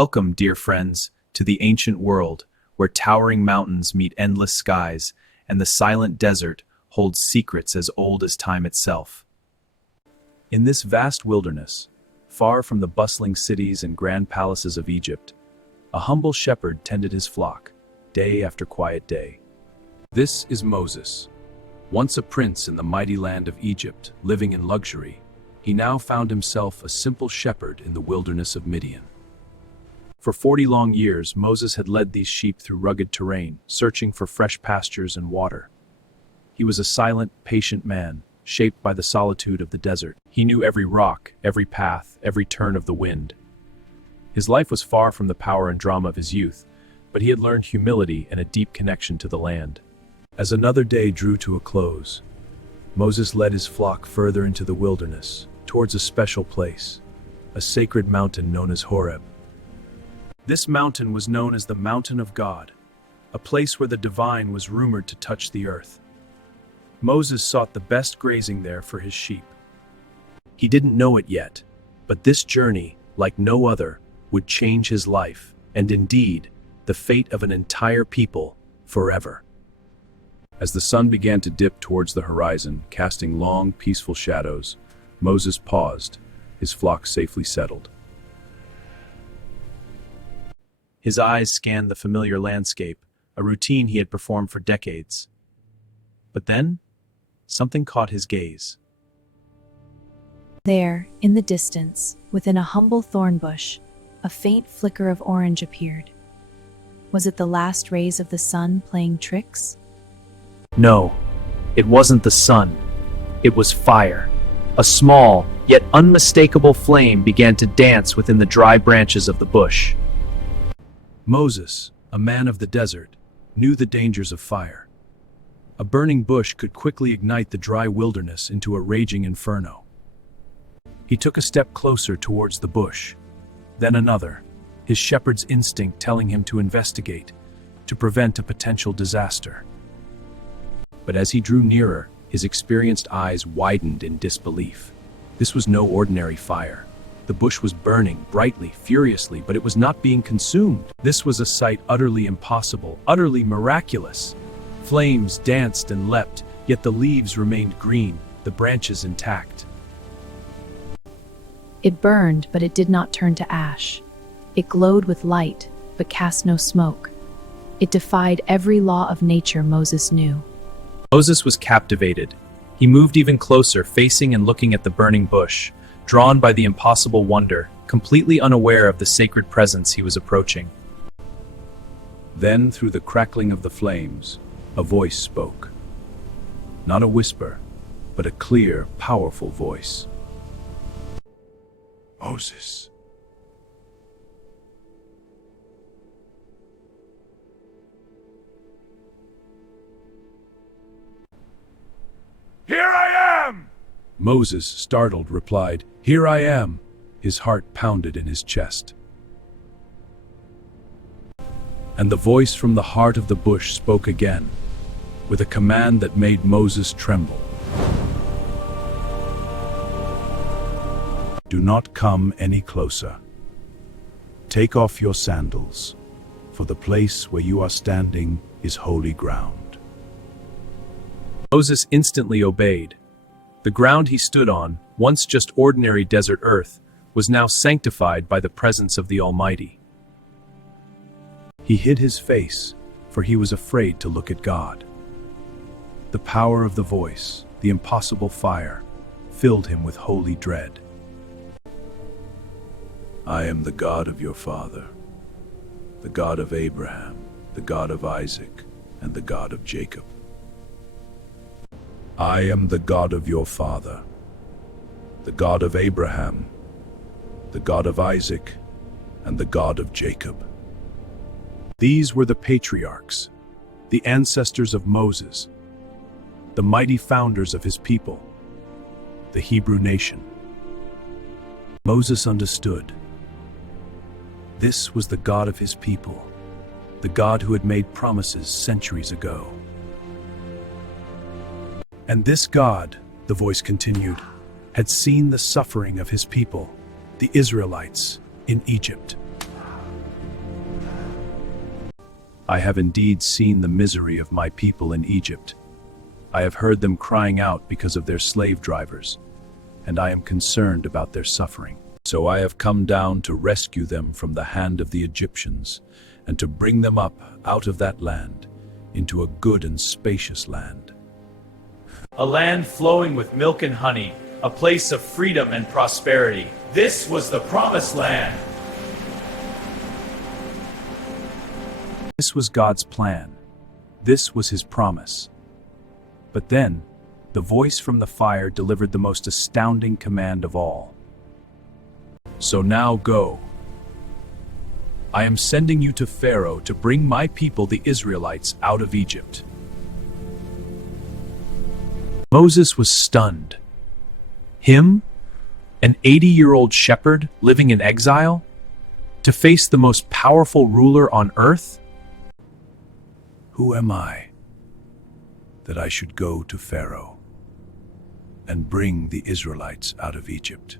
Welcome, dear friends, to the ancient world, where towering mountains meet endless skies, and the silent desert holds secrets as old as time itself. In this vast wilderness, far from the bustling cities and grand palaces of Egypt, a humble shepherd tended his flock, day after quiet day. This is Moses. Once a prince in the mighty land of Egypt, living in luxury, he now found himself a simple shepherd in the wilderness of Midian. For 40 long years, Moses had led these sheep through rugged terrain, searching for fresh pastures and water. He was a silent, patient man, shaped by the solitude of the desert. He knew every rock, every path, every turn of the wind. His life was far from the power and drama of his youth, but he had learned humility and a deep connection to the land. As another day drew to a close, Moses led his flock further into the wilderness, towards a special place, a sacred mountain known as Horeb. This mountain was known as the Mountain of God, a place where the divine was rumored to touch the earth. Moses sought the best grazing there for his sheep. He didn't know it yet, but this journey, like no other, would change his life, and indeed, the fate of an entire people, forever. As the sun began to dip towards the horizon, casting long, peaceful shadows, Moses paused, his flock safely settled. His eyes scanned the familiar landscape, a routine he had performed for decades. But then, something caught his gaze. There, in the distance, within a humble thorn bush, a faint flicker of orange appeared. Was it the last rays of the sun playing tricks? No, it wasn't the sun. It was fire. A small, yet unmistakable flame began to dance within the dry branches of the bush. Moses, a man of the desert, knew the dangers of fire. A burning bush could quickly ignite the dry wilderness into a raging inferno. He took a step closer towards the bush, then another, his shepherd's instinct telling him to investigate, to prevent a potential disaster. But as he drew nearer, his experienced eyes widened in disbelief. This was no ordinary fire. The bush was burning brightly, furiously, but it was not being consumed. This was a sight utterly impossible, utterly miraculous. Flames danced and leapt, yet the leaves remained green, the branches intact. It burned, but it did not turn to ash. It glowed with light, but cast no smoke. It defied every law of nature Moses knew. Moses was captivated. He moved even closer, facing and looking at the burning bush, drawn by the impossible wonder, completely unaware of the sacred presence he was approaching. Then, through the crackling of the flames, a voice spoke. Not a whisper, but a clear, powerful voice. Moses. Here I am! Moses, startled, replied, "Here I am." His heart pounded in his chest. And the voice from the heart of the bush spoke again, with a command that made Moses tremble. Do not come any closer. Take off your sandals, for the place where you are standing is holy ground. Moses instantly obeyed. The ground he stood on, once just ordinary desert earth, was now sanctified by the presence of the Almighty. He hid his face, for he was afraid to look at God. The power of the voice, the impossible fire, filled him with holy dread. I am the God of your father, the God of Abraham, the God of Isaac, and the God of Jacob. I am the God of your father, the God of Abraham, the God of Isaac, and the God of Jacob. These were the patriarchs, the ancestors of Moses, the mighty founders of his people, the Hebrew nation. Moses understood. This was the God of his people, the God who had made promises centuries ago. And this God, the voice continued, had seen the suffering of his people, the Israelites, in Egypt. I have indeed seen the misery of my people in Egypt. I have heard them crying out because of their slave drivers, and I am concerned about their suffering. So I have come down to rescue them from the hand of the Egyptians, and to bring them up out of that land into a good and spacious land. A land flowing with milk and honey, a place of freedom and prosperity. This was the promised land. This was God's plan. This was his promise. But then, the voice from the fire delivered the most astounding command of all. So now go. I am sending you to Pharaoh to bring my people, the Israelites, out of Egypt. Moses was stunned. Him, an 80-year-old shepherd living in exile, to face the most powerful ruler on earth? Who am I that I should go to Pharaoh and bring the Israelites out of Egypt?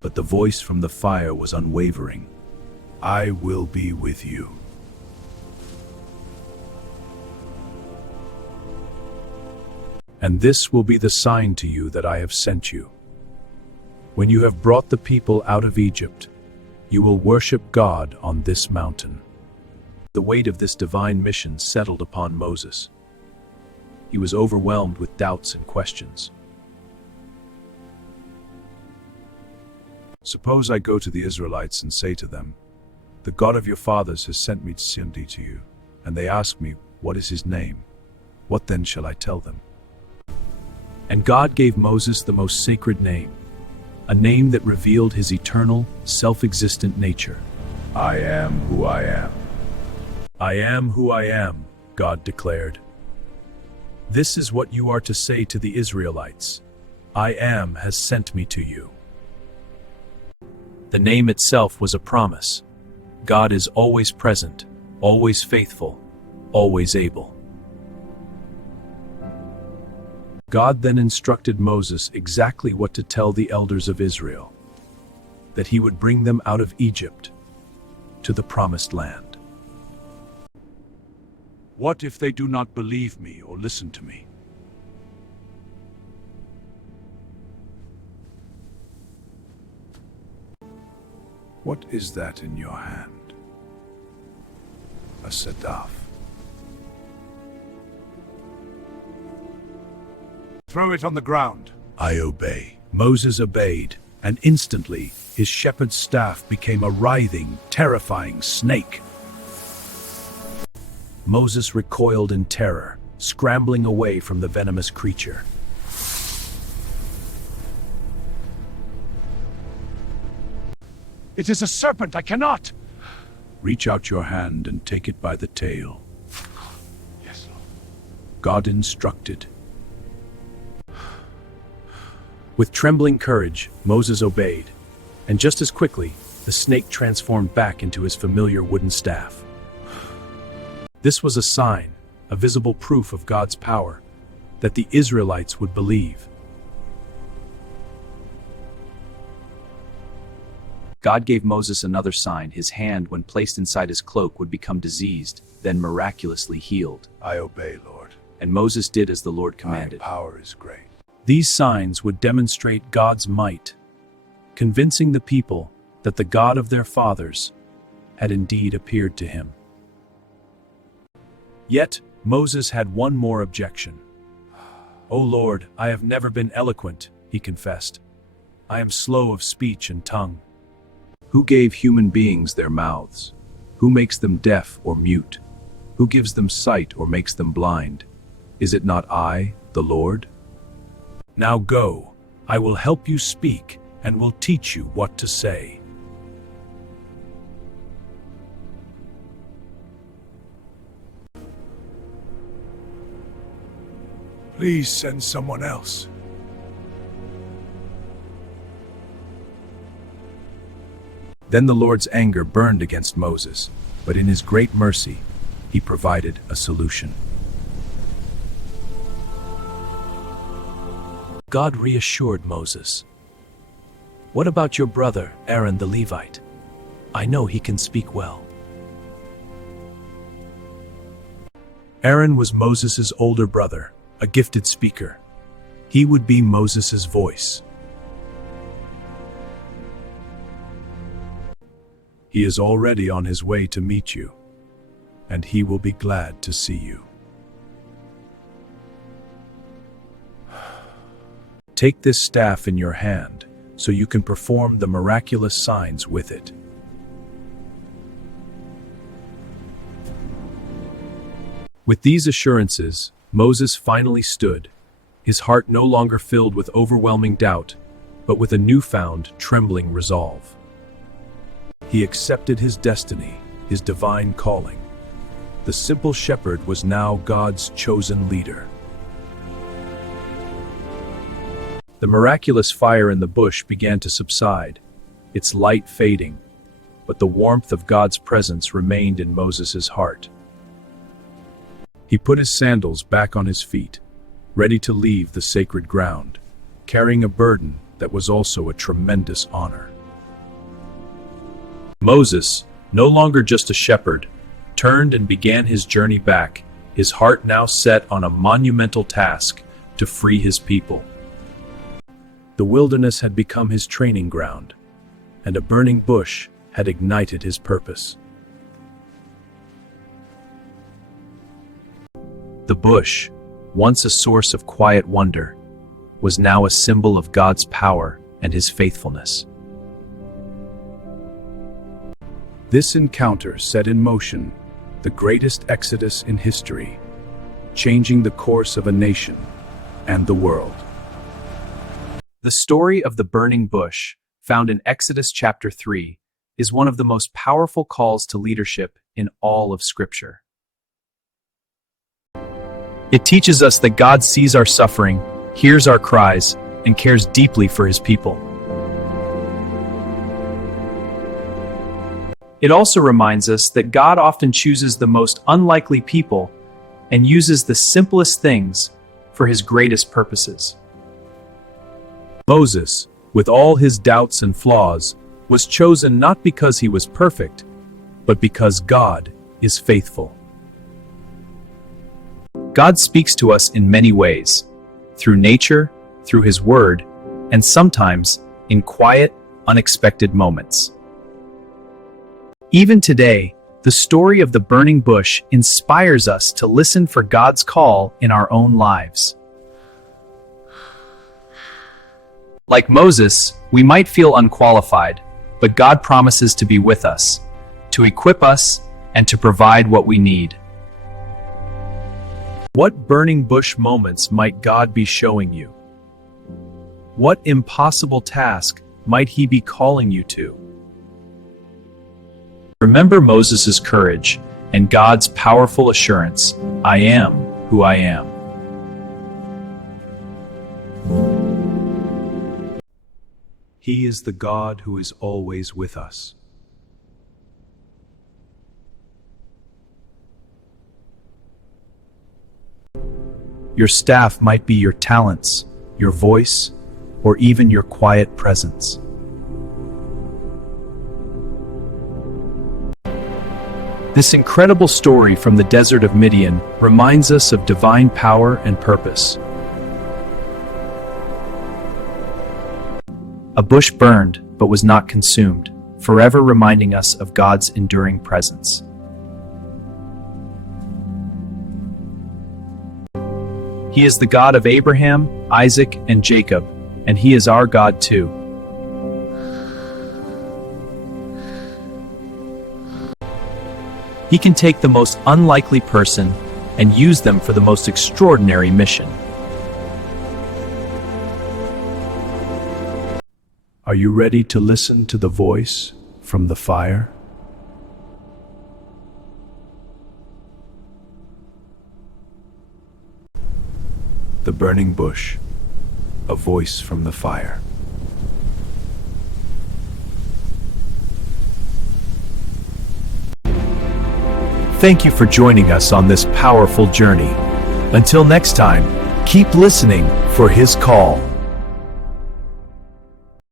But the voice from the fire was unwavering. I will be with you. And this will be the sign to you that I have sent you. When you have brought the people out of Egypt, you will worship God on this mountain. The weight of this divine mission settled upon Moses. He was overwhelmed with doubts and questions. Suppose I go to the Israelites and say to them, "The God of your fathers has sent me to send to you," and they ask me, "What is his name?" What then shall I tell them? And God gave Moses the most sacred name, a name that revealed his eternal, self-existent nature. I am who I am. I am who I am, God declared. This is what you are to say to the Israelites. I am has sent me to you. The name itself was a promise. God is always present, always faithful, always able. God then instructed Moses exactly what to tell the elders of Israel, that he would bring them out of Egypt to the promised land. What if they do not believe me or listen to me? What is that in your hand? A sedaf. Throw it on the ground. I obey. Moses obeyed, and instantly his shepherd's staff became a writhing, terrifying snake. Moses recoiled in terror, scrambling away from the venomous creature. It is a serpent, I cannot! Reach out your hand and take it by the tail. Yes, Lord. God instructed. With trembling courage, Moses obeyed, and just as quickly, the snake transformed back into his familiar wooden staff. This was a sign, a visible proof of God's power, that the Israelites would believe. God gave Moses another sign. His hand, when placed inside his cloak, would become diseased, then miraculously healed. I obey, Lord. And Moses did as the Lord commanded. My power is great. These signs would demonstrate God's might, convincing the people that the God of their fathers had indeed appeared to him. Yet, Moses had one more objection. "O Lord, I have never been eloquent," he confessed. "I am slow of speech and tongue." Who gave human beings their mouths? Who makes them deaf or mute? Who gives them sight or makes them blind? Is it not I, the Lord? Now go, I will help you speak and will teach you what to say. Please send someone else. Then the Lord's anger burned against Moses, but in his great mercy, he provided a solution. God reassured Moses. "What about your brother, Aaron the Levite? I know he can speak well." Aaron was Moses' older brother, a gifted speaker. He would be Moses' voice. He is already on his way to meet you, and he will be glad to see you. Take this staff in your hand so you can perform the miraculous signs with it. With these assurances, Moses finally stood, his heart no longer filled with overwhelming doubt, but with a newfound, trembling resolve. He accepted his destiny, his divine calling. The simple shepherd was now God's chosen leader. The miraculous fire in the bush began to subside, its light fading, but the warmth of God's presence remained in Moses' heart. He put his sandals back on his feet, ready to leave the sacred ground, carrying a burden that was also a tremendous honor. Moses, no longer just a shepherd, turned and began his journey back, his heart now set on a monumental task to free his people. The wilderness had become his training ground, and a burning bush had ignited his purpose. The bush, once a source of quiet wonder, was now a symbol of God's power and his faithfulness. This encounter set in motion the greatest exodus in history, changing the course of a nation and the world. The story of the burning bush, found in Exodus chapter 3, is one of the most powerful calls to leadership in all of Scripture. It teaches us that God sees our suffering, hears our cries, and cares deeply for his people. It also reminds us that God often chooses the most unlikely people and uses the simplest things for his greatest purposes. Moses, with all his doubts and flaws, was chosen not because he was perfect, but because God is faithful. God speaks to us in many ways, through nature, through his word, and sometimes in quiet, unexpected moments. Even today, the story of the burning bush inspires us to listen for God's call in our own lives. Like Moses, we might feel unqualified, but God promises to be with us, to equip us, and to provide what we need. What burning bush moments might God be showing you? What impossible task might he be calling you to? Remember Moses' courage and God's powerful assurance, "I am who I am." He is the God who is always with us. Your staff might be your talents, your voice, or even your quiet presence. This incredible story from the desert of Midian reminds us of divine power and purpose. A bush burned, but was not consumed, forever reminding us of God's enduring presence. He is the God of Abraham, Isaac, and Jacob, and he is our God too. He can take the most unlikely person and use them for the most extraordinary mission. Are you ready to listen to the voice from the fire? The burning bush, a voice from the fire. Thank you for joining us on this powerful journey. Until next time, keep listening for his call.